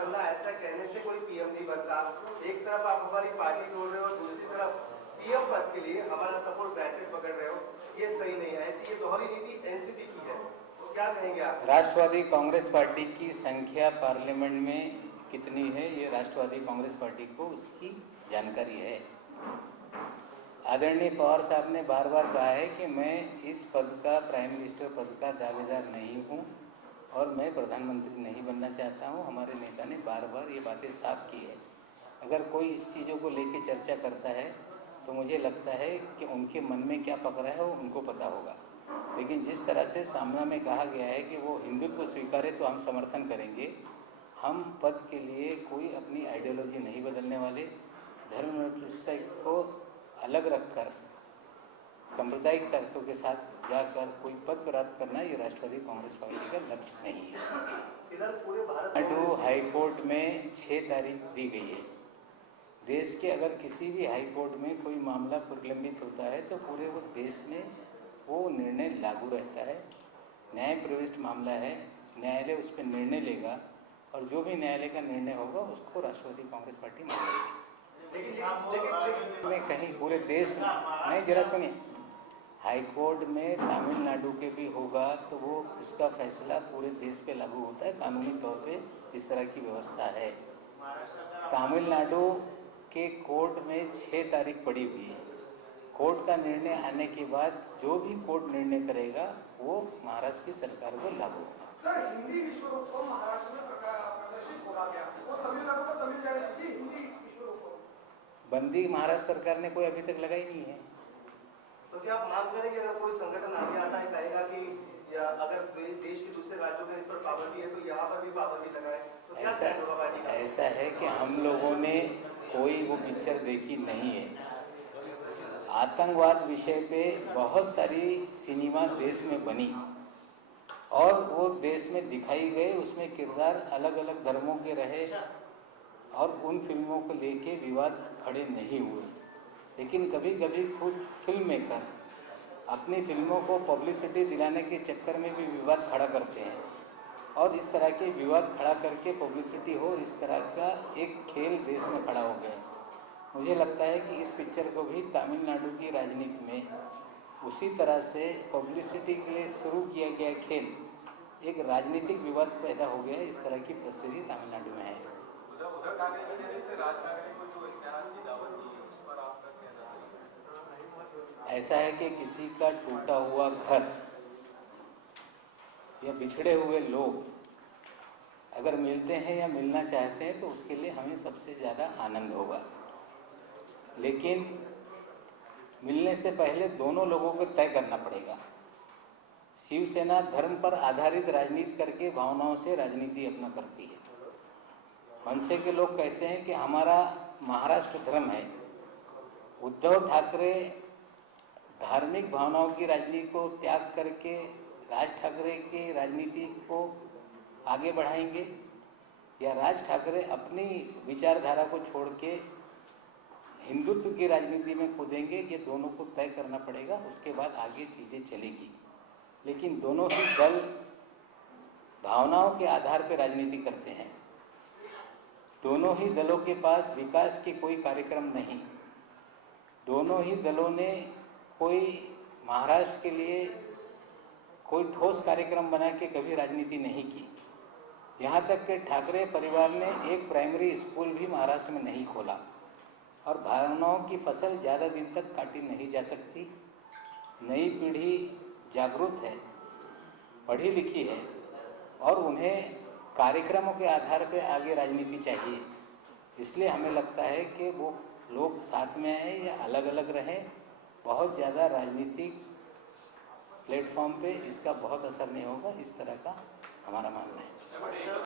बनना, ऐसा कहने से कोई पीएम नहीं बनता। एक तरफ आप हमारी पार्टी तोड़ रहे हो और दूसरी तरफ पीएम पद के लिए हमारा सपोर्ट ब्रैकेट पकड़ रहे हो, ये सही नहीं है। ऐसी ये दोहरी नीति एनसीपी की है, तो क्या कहेंगे आप? राष्ट्रवादी कांग्रेस पार्टी की संख्या पार्लियामेंट में कितनी है, ये राष्ट्रवादी कांग्रेस पार्टी को उसकी जानकारी है। आदरणीय पवार साहब ने बार बार कहा है कि मैं इस पद का, प्राइम मिनिस्टर पद का दावेदार नहीं हूँ और मैं प्रधानमंत्री नहीं बनना चाहता हूँ। हमारे नेता ने बार बार ये बातें साफ की है। अगर कोई इस चीज़ों को लेकर चर्चा करता है तो मुझे लगता है कि उनके मन में क्या पक रहा है वो उनको पता होगा। लेकिन जिस तरह से सामना में कहा गया है कि वो हिंदुत्व स्वीकारे तो हम समर्थन करेंगे, हम पद के लिए कोई अपनी आइडियोलॉजी नहीं बदलने वाले। धर्म निरपेक्षता को अलग रखकर सांप्रदायिक तत्वों के साथ जाकर कोई पद प्राप्त करना ये राष्ट्रवादी कांग्रेस पार्टी का लक्ष्य नहीं है। इधर पूरे भारत हाईकोर्ट में 6 तारीख दी गई है। देश के अगर किसी भी हाईकोर्ट में कोई मामला प्रलंबित होता है तो पूरे वो देश में वो निर्णय लागू रहता है। न्याय प्रविष्ट मामला है, न्यायालय उस पर निर्णय लेगा और जो भी न्यायालय का निर्णय होगा उसको राष्ट्रवादी कांग्रेस पार्टी मानेगी। में कहीं पूरे देश में नहीं, जरा सुनिए, हाईकोर्ट में तमिलनाडु के भी होगा तो वो उसका फैसला पूरे देश पे लागू होता है। कानूनी तौर पे इस तरह की व्यवस्था है। तमिलनाडु के कोर्ट में 6 तारीख पड़ी हुई है। कोर्ट का निर्णय आने के बाद जो भी कोर्ट निर्णय करेगा वो महाराष्ट्र की सरकार को लागू होगा। सर, हिंदी विश्व उत्सव महाराष्ट्र में प्रदर्शित होगा क्या? वो तमिलनाडु का तमिल जा रही थी, हिंदी विश्व उत्सव बंदी महाराष्ट्र सरकार ने कोई अभी तक लगाई नहीं है। तो क्या आप मांग करें कि अगर कोई संगठन आगे आता है कहेगा कि या अगर देश के दूसरे राज्यों में इस पर पाबंदी है तो यहाँ पर भी पाबंदी लगाए, तो क्या होगा पार्टी का? ऐसा है कि हम लोगों ने कोई वो पिक्चर देखी नहीं है। आतंकवाद विषय पे बहुत सारी सिनेमा देश में बनी और वो देश में दिखाई गए, उसमें किरदार अलग अलग धर्मों के रहे और उन फिल्मों को लेके विवाद खड़े नहीं हुए। लेकिन कभी कभी खुद फिल्म मेकर अपनी फिल्मों को पब्लिसिटी दिलाने के चक्कर में भी विवाद खड़ा करते हैं और इस तरह के विवाद खड़ा करके पब्लिसिटी हो, इस तरह का एक खेल देश में खड़ा हो गया है। मुझे लगता है कि इस पिक्चर को भी तमिलनाडु की राजनीति में उसी तरह से पब्लिसिटी के लिए शुरू किया गया खेल एक राजनीतिक विवाद पैदा हो गया है। इस तरह की परिस्थिति तमिलनाडु में है। ऐसा है कि किसी का टूटा हुआ घर या बिछड़े हुए लोग अगर मिलते हैं या मिलना चाहते हैं तो उसके लिए हमें सबसे ज़्यादा आनंद होगा। लेकिन मिलने से पहले दोनों लोगों को तय करना पड़ेगा। शिवसेना धर्म पर आधारित राजनीति करके भावनाओं से राजनीति अपना करती है। मनसे के लोग कहते हैं कि हमारा महाराष्ट्र धर्म है। उद्धव ठाकरे धार्मिक भावनाओं की राजनीति को त्याग करके राज ठाकरे की राजनीति को आगे बढ़ाएंगे या राज ठाकरे अपनी विचारधारा को छोड़ के हिंदुत्व की राजनीति में कूदेंगे, ये दोनों को तय करना पड़ेगा। उसके बाद आगे चीज़ें चलेगी। लेकिन दोनों ही दल भावनाओं के आधार पर राजनीति करते हैं। दोनों ही दलों के पास विकास के कोई कार्यक्रम नहीं। दोनों ही दलों ने कोई महाराष्ट्र के लिए कोई ठोस कार्यक्रम बना के कभी राजनीति नहीं की। यहाँ तक कि ठाकरे परिवार ने एक प्राइमरी स्कूल भी महाराष्ट्र में नहीं खोला और भावनाओं की फसल ज़्यादा दिन तक काटी नहीं जा सकती। नई पीढ़ी जागरूक है, पढ़ी लिखी है और उन्हें कार्यक्रमों के आधार पर आगे राजनीति चाहिए। इसलिए हमें लगता है कि वो लोग साथ में हैं या अलग अलग रहें, बहुत ज़्यादा राजनीतिक प्लेटफॉर्म पे इसका बहुत असर नहीं होगा, इस तरह का हमारा मानना है।